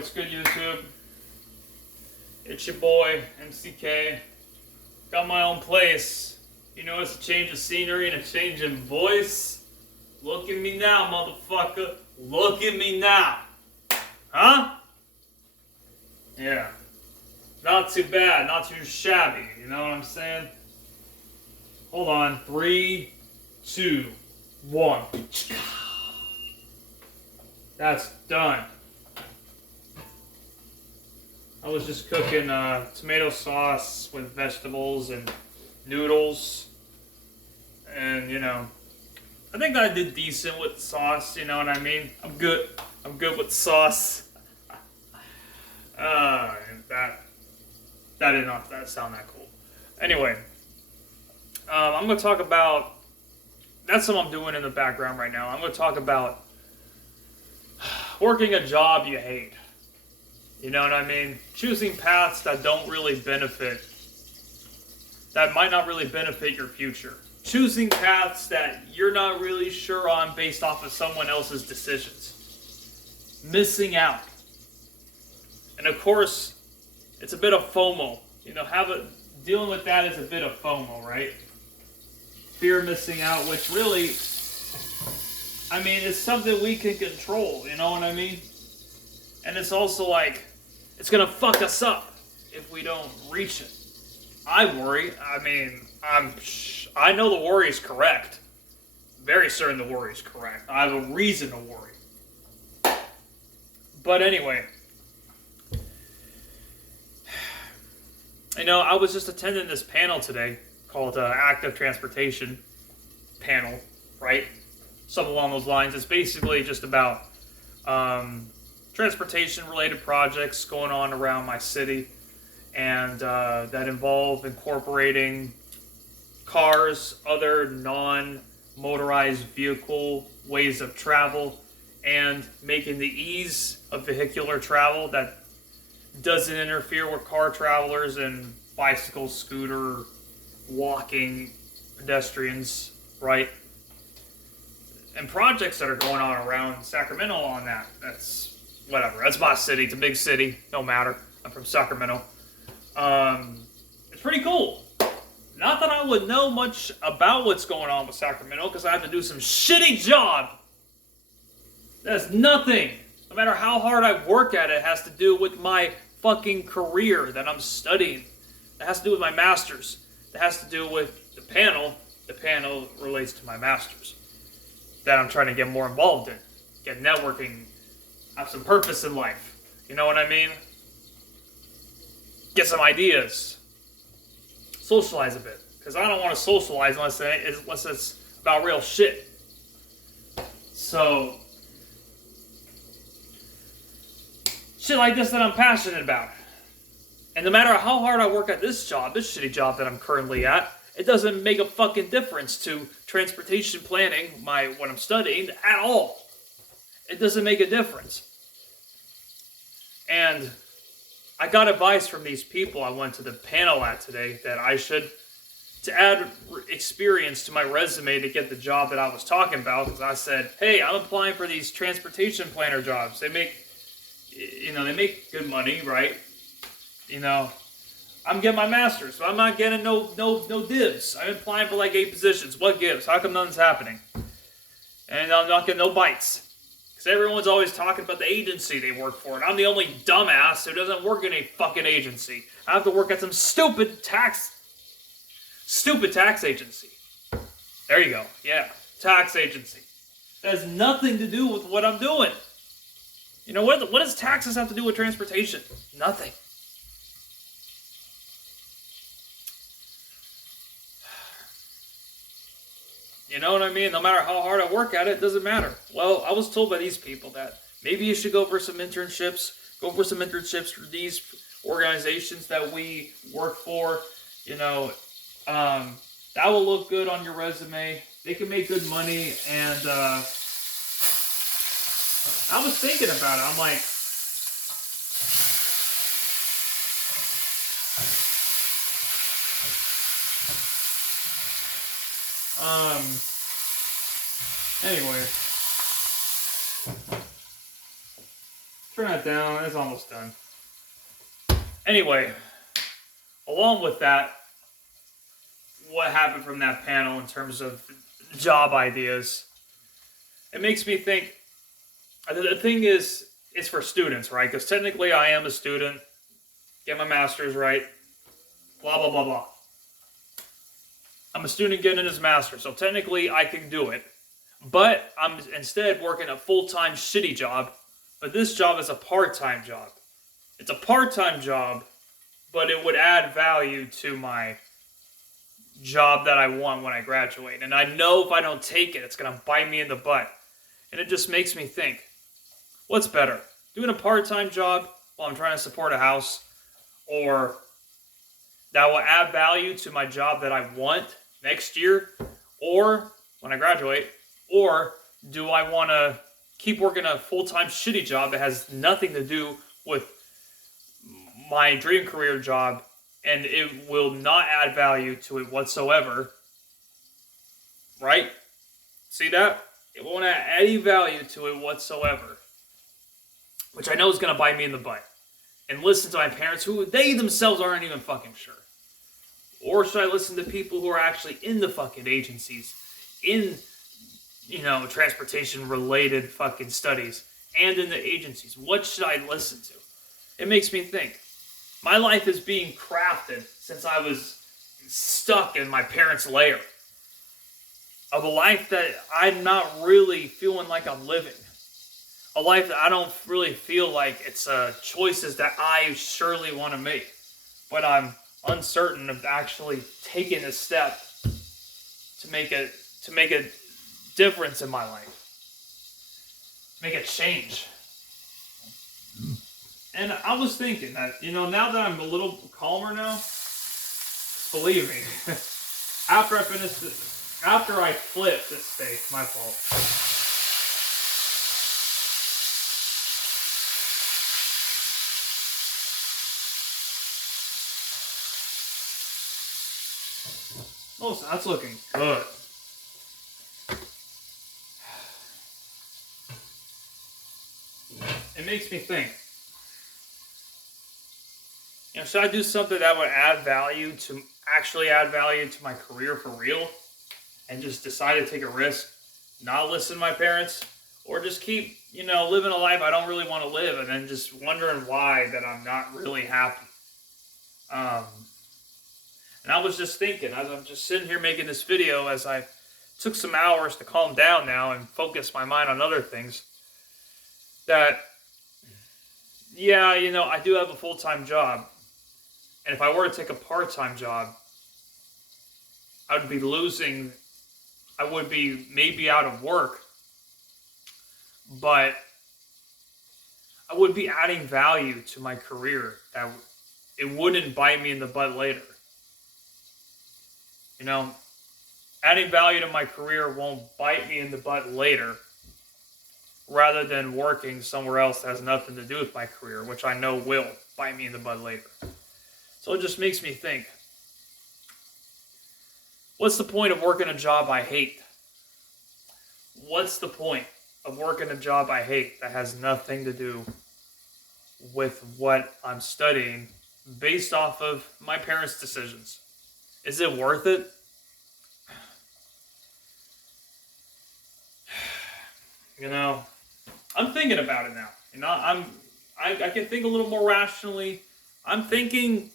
what's good, YouTube? It's your boy, MCK. Got my own place. You know, it's a change of scenery and a change in voice. Look at me now, motherfucker. Look at me now. Huh? Yeah. Not too bad, not too shabby. You know what I'm saying? Hold on. 3, 2, 1. That's done. I was just cooking tomato sauce with vegetables and noodles. And, you know, I think I did decent with sauce, you know what I mean? I'm good with sauce. That did not sound that cool. Anyway, I'm going to talk about, that's what I'm doing in the background right now. I'm going to talk about working a job you hate. You know what I mean? Choosing paths that don't really benefit, that might not really benefit your future. Choosing paths that you're not really sure on based off of someone else's decisions. Missing out. And of course, it's a bit of FOMO. You know, dealing with that is a bit of FOMO, right? Fear of missing out, which really, I mean, it's something we can control, you know what I mean? And it's also like, it's going to fuck us up if we don't reach it. I worry. I mean, I know the worry is correct. Very certain the worry is correct. I have a reason to worry. But anyway, you know, I was just attending this panel today called Active Transportation Panel, right? Something along those lines. It's basically just about transportation-related projects going on around my city, and that involve incorporating cars, other non-motorized vehicle ways of travel, and making the ease of vehicular travel that doesn't interfere with car travelers and bicycle, scooter, walking pedestrians, right? And projects that are going on around Sacramento on that. That's whatever. That's my city. It's a big city. No matter. I'm from Sacramento. It's pretty cool. Not that I would know much about what's going on with Sacramento, because I have to do some shitty job. That's nothing. No matter how hard I work at it, it has to do with my fucking career that I'm studying. It has to do with my master's. It has to do with the panel. The panel relates to my master's that I'm trying to get more involved in. Get networking. Have some purpose in life. You know what I mean? Get some ideas. Socialize a bit. Because I don't want to socialize unless it's about real shit. So, shit like this that I'm passionate about. And no matter how hard I work at this job, this shitty job that I'm currently at, it doesn't make a fucking difference to transportation planning, what I'm studying, at all. It doesn't make a difference. And I got advice from these people I went to the panel at today that I should, to add experience to my resume to get the job that I was talking about, because I said, hey, I'm applying for these transportation planner jobs. They make good money, right? You know, I'm getting my master's, but I'm not getting no dibs. I'm applying for like 8 positions. What gives? How come nothing's happening? And I'm not getting no bites. Because everyone's always talking about the agency they work for, and I'm the only dumbass who doesn't work in a fucking agency. I have to work at some stupid tax agency. There you go. Yeah, tax agency. That has nothing to do with what I'm doing. You know, what does taxes have to do with transportation? Nothing. You know what I mean? No matter how hard I work at it, it doesn't matter. Well, I was told by these people that maybe you should go for some internships. Go for some internships for these organizations that we work for. You know, that will look good on your resume. They can make good money. And I was thinking about it. I'm like, anyway, turn that down. It's almost done. Anyway, along with that, what happened from that panel in terms of job ideas, it makes me think, the thing is, it's for students, right? Because technically I am a student, get my master's, right? Blah, blah, blah, blah. I'm a student getting his master's, so technically I can do it. But I'm instead working a full-time shitty job, but this job is a part-time job. It's a part-time job, but it would add value to my job that I want when I graduate. And I know if I don't take it, it's going to bite me in the butt. And it just makes me think, what's better? Doing a part-time job while I'm trying to support a house, or that will add value to my job that I want next year, or when I graduate, or do I want to keep working a full-time shitty job that has nothing to do with my dream career job, and it will not add value to it whatsoever, right? See that? It won't add any value to it whatsoever, which I know is going to bite me in the butt. And listen to my parents, who they themselves aren't even fucking sure. Or should I listen to people who are actually in the fucking agencies, in, transportation-related fucking studies, and in the agencies? What should I listen to? It makes me think. My life is being crafted since I was stuck in my parents' lair of a life that I'm not really feeling like I'm living. A life that I don't really feel like it's choices that I surely want to make. But I'm uncertain of actually taking a step to make a difference in my life. Make a change. And I was thinking that, now that I'm a little calmer now, believe me, after I flip this steak, my fault. Oh, that's looking good. It makes me think. Should I do something that would add value to my career for real? And just decide to take a risk, not listen to my parents, or just keep, living a life I don't really want to live, and then just wondering why that I'm not really happy. And I was just thinking, as I'm just sitting here making this video, as I took some hours to calm down now and focus my mind on other things, that, I do have a full-time job. And if I were to take a part-time job, I would be maybe out of work, but I would be adding value to my career that it wouldn't bite me in the butt later. Adding value to my career won't bite me in the butt later, rather than working somewhere else that has nothing to do with my career, which I know will bite me in the butt later. So it just makes me think, what's the point of working a job I hate? What's the point of working a job I hate that has nothing to do with what I'm studying based off of my parents' decisions? Is it worth it? I'm thinking about it now. I can think a little more rationally. I'm thinking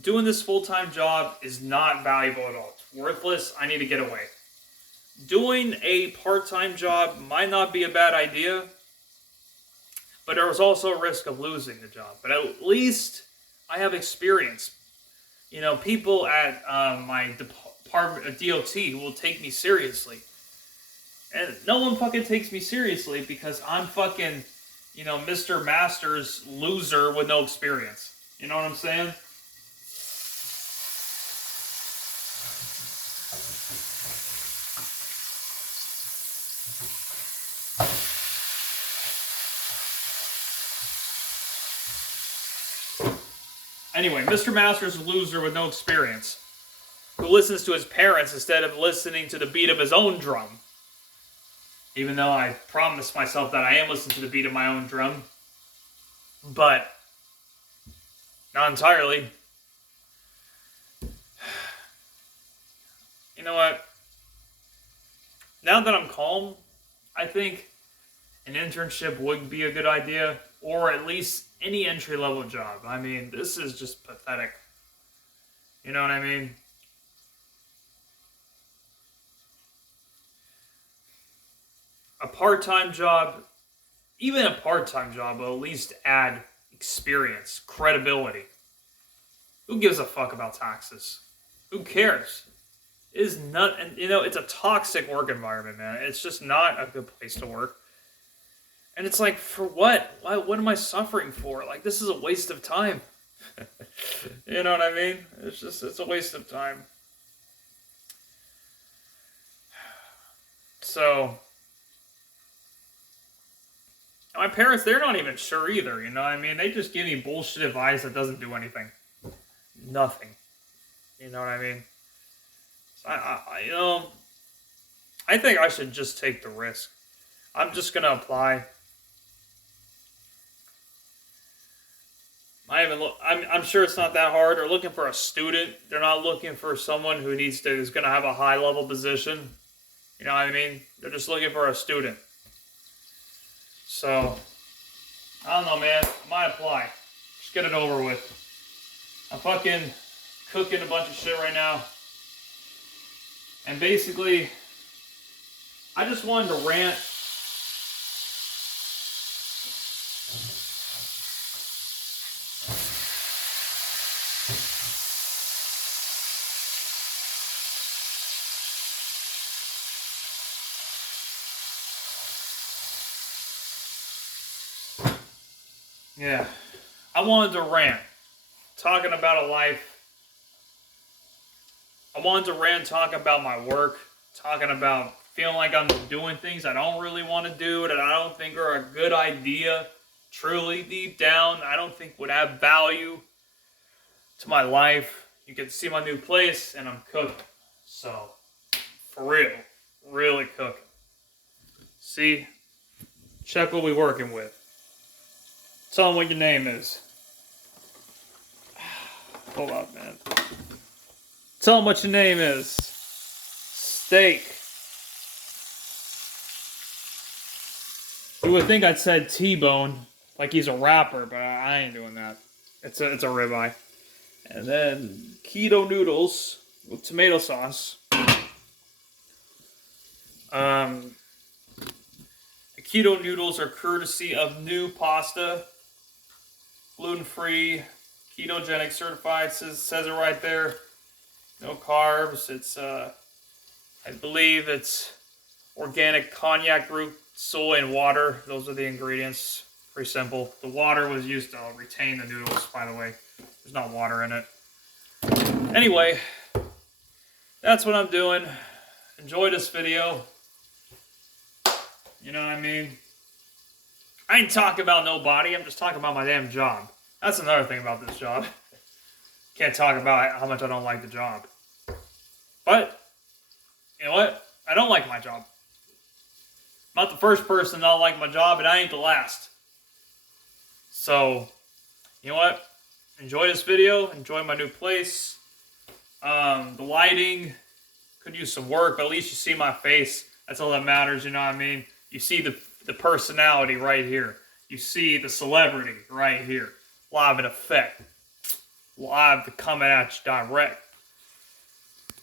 doing this full-time job is not valuable at all. It's worthless. I need to get away. Doing a part-time job might not be a bad idea, but there was also a risk of losing the job. But at least I have experience. People at my department of DOT will take me seriously. And no one fucking takes me seriously because I'm fucking, Mr. Masters loser with no experience. You know what I'm saying? Anyway, Mr. Masters is a loser with no experience, who listens to his parents instead of listening to the beat of his own drum. Even though I promised myself that I am listening to the beat of my own drum. but not entirely. You know what? Now that I'm calm, I think an internship would be a good idea, or at least any entry-level job. I mean, this is just pathetic. You know what I mean? A part-time job, even a part-time job, will at least add experience, credibility. Who gives a fuck about taxes? Who cares? It is not, and it's a toxic work environment, man. It's just not a good place to work. And it's like, for what? What am I suffering for? Like, this is a waste of time. You know what I mean? It's a waste of time. So, my parents, they're not even sure either, you know what I mean? They just give me bullshit advice that doesn't do anything. Nothing. You know what I mean? So I think I should just take the risk. I'm just going to apply. I'm sure it's not that hard. They're looking for a student. They're not looking for someone who's going to have a high level position. You know what I mean? They're just looking for a student. So, I don't know, man. I might apply. Just get it over with. I'm fucking cooking a bunch of shit right now. And basically, I just wanted to rant. Yeah, I wanted to rant, talking about a life. I wanted to rant, talking about my work, talking about feeling like I'm doing things I don't really want to do, that I don't think are a good idea, truly deep down, I don't think would add value to my life. You can see my new place, and I'm cooking. So, for real, really cooking. See, check what we're working with. Tell them what your name is. Hold up, man. Tell them what your name is. Steak. You would think I'd said T-bone, like he's a rapper, but I ain't doing that. It's a ribeye. And then keto noodles with tomato sauce. The keto noodles are courtesy of New Pasta. Gluten-free, ketogenic certified, says it right there. No carbs. It's, I believe it's organic cognac root, soy, and water. Those are the ingredients. Pretty simple. The water was used to retain the noodles, by the way. There's not water in it. Anyway, that's what I'm doing. Enjoy this video. You know what I mean? I ain't talking about nobody. I'm just talking about my damn job. That's another thing about this job. Can't talk about how much I don't like the job. But, you know what? I don't like my job. I'm not the first person to not like my job, and I ain't the last. So, you know what? Enjoy this video. Enjoy my new place. The lighting could use some work, but at least you see my face. That's all that matters, you know what I mean? You see the personality right here. You see the celebrity right here. Live in effect. Live coming at you direct.